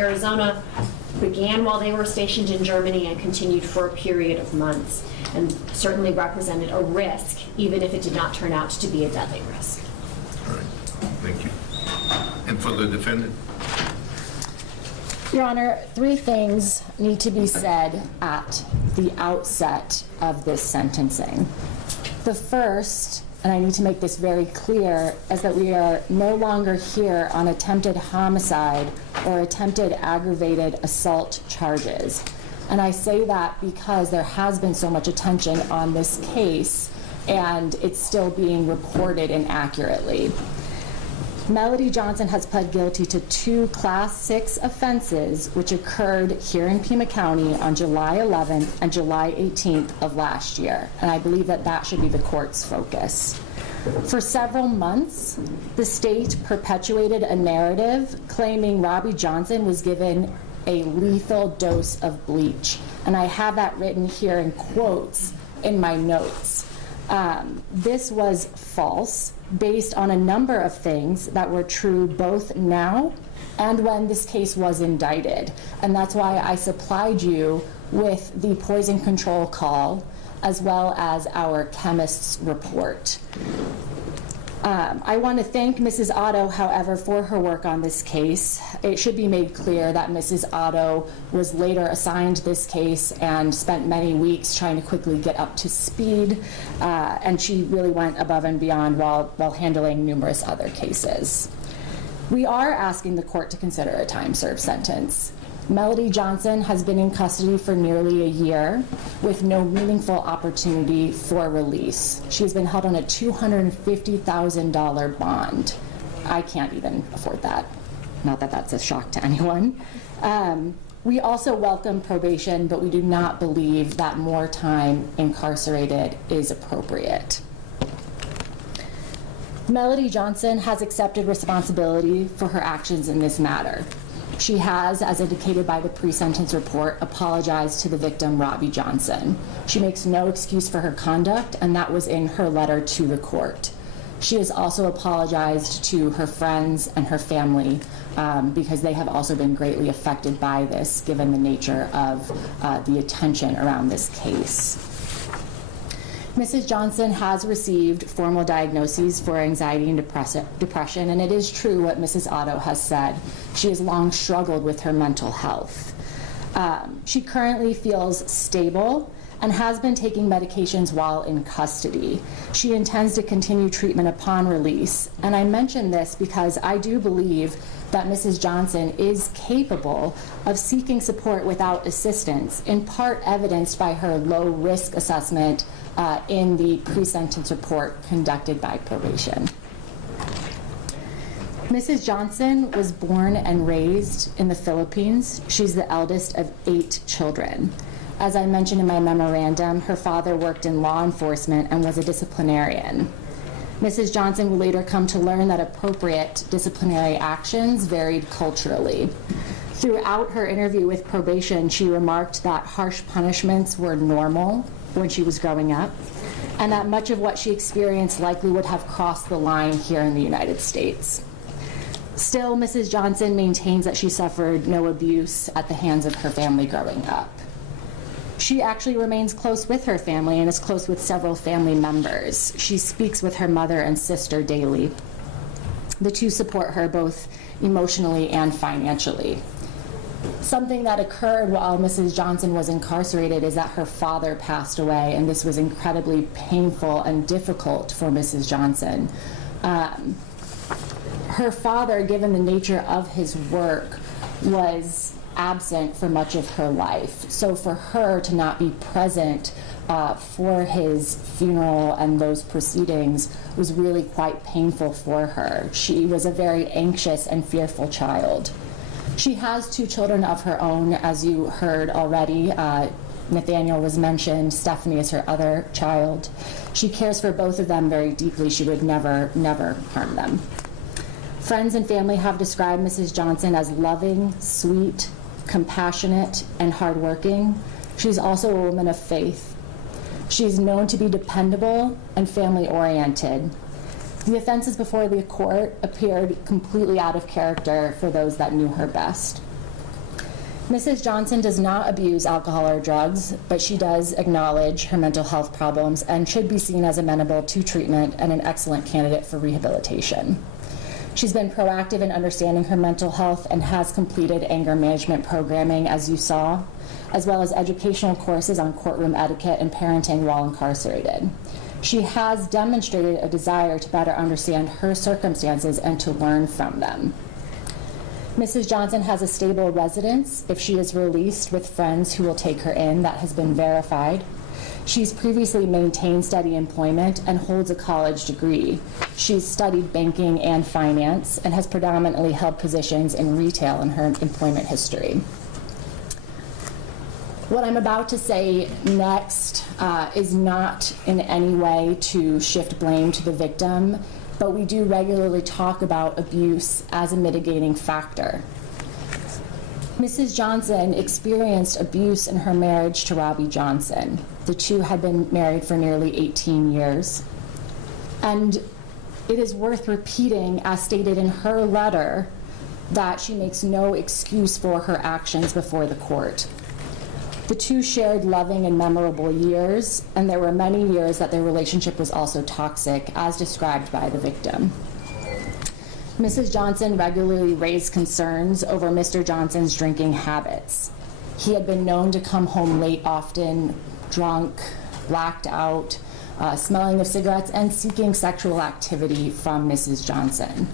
Arizona began while they were stationed in Germany and continued for a period of months, and certainly represented a risk, even if it did not turn out to be a deadly risk. All right, thank you. And for the defendant? Your Honor, three things need to be said at the outset of this sentencing. The first, and I need to make this very clear, is that we are no longer here on attempted homicide or attempted aggravated assault charges. And I say that because there has been so much attention on this case and it's still being reported inaccurately. Melody Johnson has pled guilty to 2 Class 6 offenses which occurred here in Pima County on July 11th and July 18th of last year. And I believe that that should be the court's focus. For several months, the state perpetuated a narrative claiming Robbie Johnson was given a lethal dose of bleach. And I have that written here in quotes in my notes. This was false, based on a number of things that were true both now and when this case was indicted. And that's why I supplied you with the poison control call as well as our chemist's report. I want to thank Mrs. Otto, however, for her work on this case. It should be made clear that Mrs. Otto was later assigned this case and spent many weeks trying to quickly get up to speed, and she really went above and beyond while handling numerous other cases. We are asking the court to consider a time-served sentence. Melody Johnson has been in custody for nearly a year with no meaningful opportunity for release. She has been held on a $250,000 bond. I can't even afford that. Not that that's a shock to anyone. We also welcome probation, but we do not believe that more time incarcerated is appropriate. Melody Johnson has accepted responsibility for her actions in this matter. She has, as indicated by the pre-sentence report, apologized to the victim, Robbie Johnson. She makes no excuse for her conduct, and that was in her letter to the court. She has also apologized to her friends and her family because they have also been greatly affected by this, given the nature of the attention around this case. Mrs. Johnson has received formal diagnoses for anxiety and depression, and it is true what Mrs. Otto has said. She has long struggled with her mental health. She currently feels stable and has been taking medications while in custody. She intends to continue treatment upon release, and I mention this because I do believe that Mrs. Johnson is capable of seeking support without assistance, in part evidenced by her low risk assessment in the pre-sentence report conducted by probation. Mrs. Johnson was born and raised in the Philippines. She's the eldest of 8 children. As I mentioned in my memorandum, her father worked in law enforcement and was a disciplinarian. Mrs. Johnson would later come to learn that appropriate disciplinary actions varied culturally. Throughout her interview with probation, she remarked that harsh punishments were normal when she was growing up, and that much of what she experienced likely would have crossed the line here in the United States. Still, Mrs. Johnson maintains that she suffered no abuse at the hands of her family growing up. She actually remains close with her family and is close with several family members. She speaks with her mother and sister daily. The two support her both emotionally and financially. Something that occurred while Mrs. Johnson was incarcerated is that her father passed away, and this was incredibly painful and difficult for Mrs. Johnson. Her father, given the nature of his work, was absent for much of her life. So for her to not be present for his funeral and those proceedings was really quite painful for her. She was a very anxious and fearful child. She has 2 children of her own, as you heard already. Nathaniel was mentioned. Stephanie is her other child. She cares for both of them very deeply. She would never harm them. Friends and family have described Mrs. Johnson as loving, sweet, compassionate, and hardworking. She's also a woman of faith. She's known to be dependable and family-oriented. The offenses before the court appeared completely out of character for those that knew her best. Mrs. Johnson does not abuse alcohol or drugs, but she does acknowledge her mental health problems and should be seen as amenable to treatment and an excellent candidate for rehabilitation. She's been proactive in understanding her mental health and has completed anger management programming, as you saw, as well as educational courses on courtroom etiquette and parenting while incarcerated. She has demonstrated a desire to better understand her circumstances and to learn from them. Mrs. Johnson has a stable residence if she is released with friends who will take her in. That has been verified. She's previously maintained steady employment and holds a college degree. She's studied banking and finance and has predominantly held positions in retail in her employment history. What I'm about to say next is not in any way to shift blame to the victim, but we do regularly talk about abuse as a mitigating factor. Mrs. Johnson experienced abuse in her marriage to Robbie Johnson. The two had been married for nearly 18 years. And it is worth repeating, as stated in her letter, that she makes no excuse for her actions before the court. The two shared loving and memorable years, and there were many years that their relationship was also toxic, as described by the victim. Mrs. Johnson regularly raised concerns over Mr. Johnson's drinking habits. He had been known to come home late often, drunk, blacked out, smelling of cigarettes, and seeking sexual activity from Mrs. Johnson.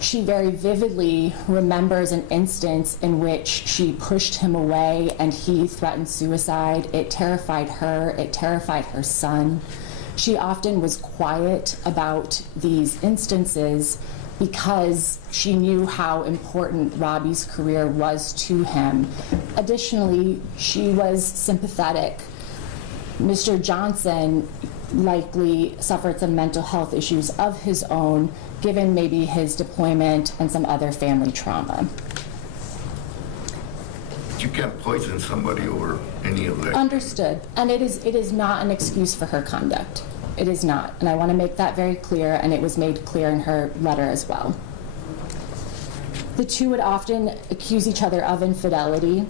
She very vividly remembers an instance in which she pushed him away and he threatened suicide. It terrified her, it terrified her son. She often was quiet about these instances because she knew how important Robbie's career was to him. Additionally, she was sympathetic. Mr. Johnson likely suffered some mental health issues of his own, given maybe his deployment and some other family trauma. You can't poison somebody over any of that. Understood. And it is not an excuse for her conduct. It is not. And I want to make that very clear, and it was made clear in her letter as well. The two would often accuse each other of infidelity,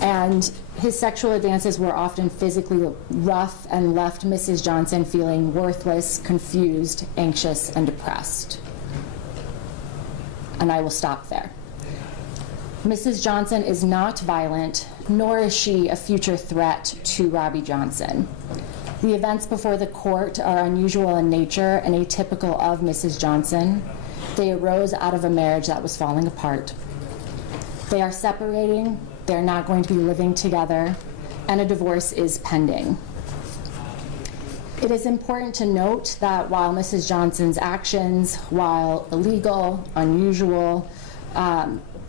and his sexual advances were often physically rough and left Mrs. Johnson feeling worthless, confused, anxious, and depressed. And I will stop there. Mrs. Johnson is not violent, nor is she a future threat to Robbie Johnson. The events before the court are unusual in nature and atypical of Mrs. Johnson. They arose out of a marriage that was falling apart. They are separating. They're not going to be living together, and a divorce is pending. It is important to note that while Mrs. Johnson's actions, while illegal, unusual,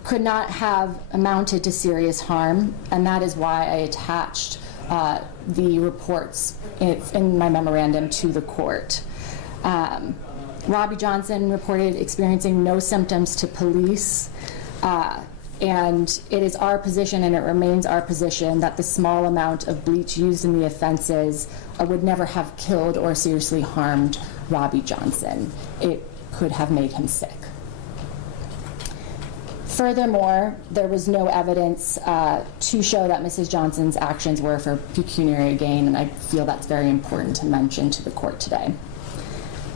could not have amounted to serious harm, and that is why I attached the reports in my memorandum to the court. Robbie Johnson reported experiencing no symptoms to police. And it is our position, and it remains our position, that the small amount of bleach used in the offenses would never have killed or seriously harmed Robbie Johnson. It could have made him sick. Furthermore, there was no evidence to show that Mrs. Johnson's actions were for pecuniary gain, and I feel that's very important to mention to the court today.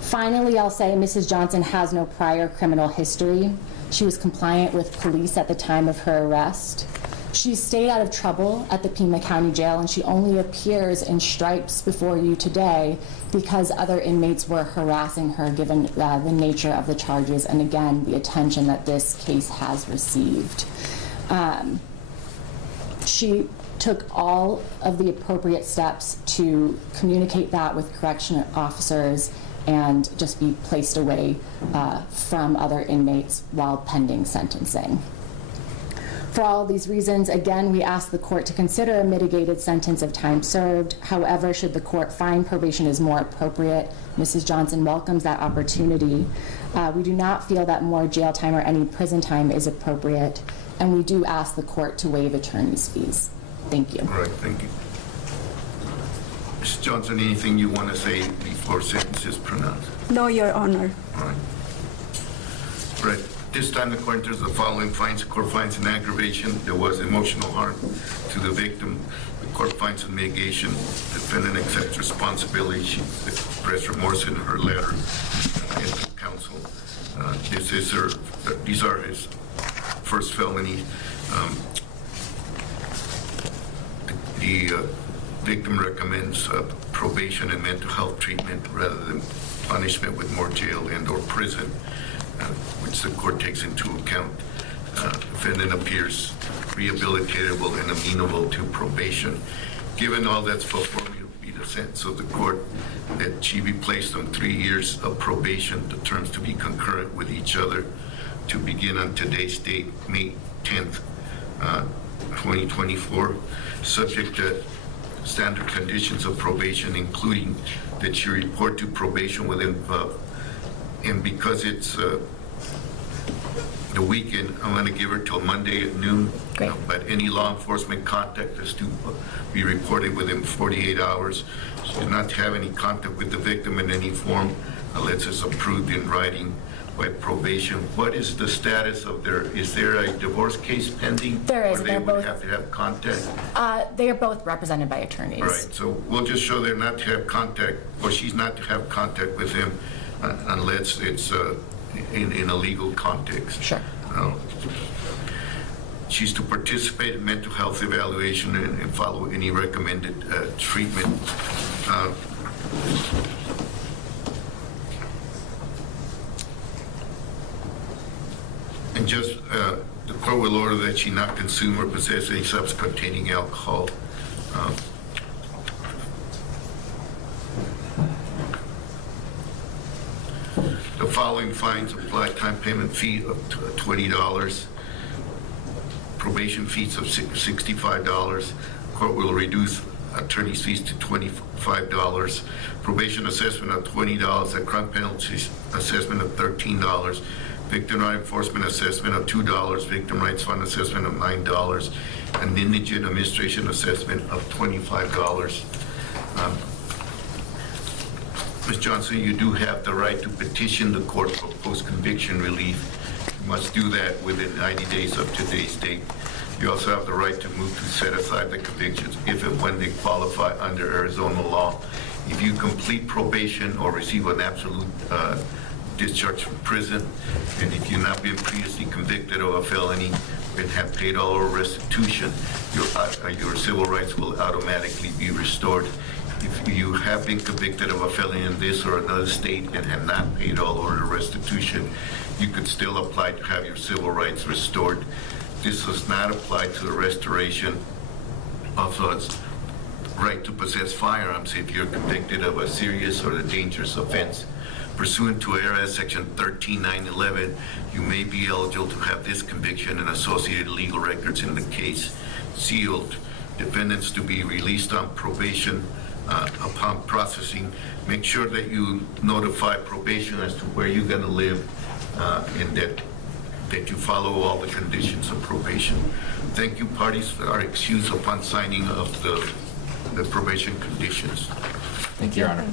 Finally, I'll say Mrs. Johnson has no prior criminal history. She was compliant with police at the time of her arrest. She stayed out of trouble at the Pima County Jail, and she only appears in stripes before you today because other inmates were harassing her, given the nature of the charges and, again, the attention that this case has received. She took all of the appropriate steps to communicate that with correctional officers and just be placed away from other inmates while pending sentencing. For all of these reasons, again, we ask the court to consider a mitigated sentence of time served. However, should the court find probation is more appropriate, Mrs. Johnson welcomes that opportunity. We do not feel that more jail time or any prison time is appropriate, and we do ask the court to waive attorney's fees. Thank you. All right, thank you. Ms. Johnson, anything you want to say before sentence is pronounced? No, Your Honor. All right. Brett, This time, the court enters the following fines. The court finds an aggravation. There was emotional harm to the victim. The court finds a mitigation. Defendant accepts responsibility. She expressed remorse in her letter to counsel. These are his first felony. The victim recommends probation and mental health treatment rather than punishment with more jail and/or prison, which the court takes into account. Defendant appears rehabilitatable and amenable to probation. Given all that's before me, it would be the sentence of the court that she be placed on 3 years of probation, the terms to be concurrent with each other, to begin on today's date, May 10th, 2024, subject to standard conditions of probation, including that she report to probation within, and because it's the weekend, I'm going to give her till Monday at noon. Great. But any law enforcement contact is to be reported within 48 hours. She does not have any contact with the victim in any form unless it's approved in writing by probation. What is the status of is there a divorce case pending? There is. Or they They're would both- have to have contact? They are both represented by attorneys. Right, so we'll just show they're not to have contact, or she's not to have contact with him unless it's in a legal context. Sure. She's to participate in mental health evaluation and follow any recommended treatment. And just, the court will order that she not consume or possess any substance containing alcohol. The following fines apply: time payment fee of $20, probation fees of $65. Court will reduce attorney's fees to $25, probation assessment of $20, a crime penalty assessment of $13, victim right enforcement assessment of $2, victim rights fund assessment of $9, and indigent administration assessment of $25. Ms. Johnson, you do have the right to petition the court for post-conviction relief. You must do that within 90 days of today's date. You also have the right to move to set aside the convictions if and when they qualify under Arizona law. If you complete probation or receive an absolute discharge from prison, and if you've not been previously convicted of a felony and have paid all or restitution, your civil rights will automatically be restored. If you have been convicted of a felony in this or another state and have not paid all or restitution, you could still apply to have your civil rights restored. This does not apply to the restoration of the right to possess firearms if you're convicted of a serious or a dangerous offense. Pursuant to ARS Section 13911, you may be eligible to have this conviction and associated legal records in the case sealed. Defendants to be released on probation upon processing. Make sure that you notify probation as to where you're going to live and that you follow all the conditions of probation. Thank you. Parties are excused upon signing of the probation conditions. Thank you, Your Honor.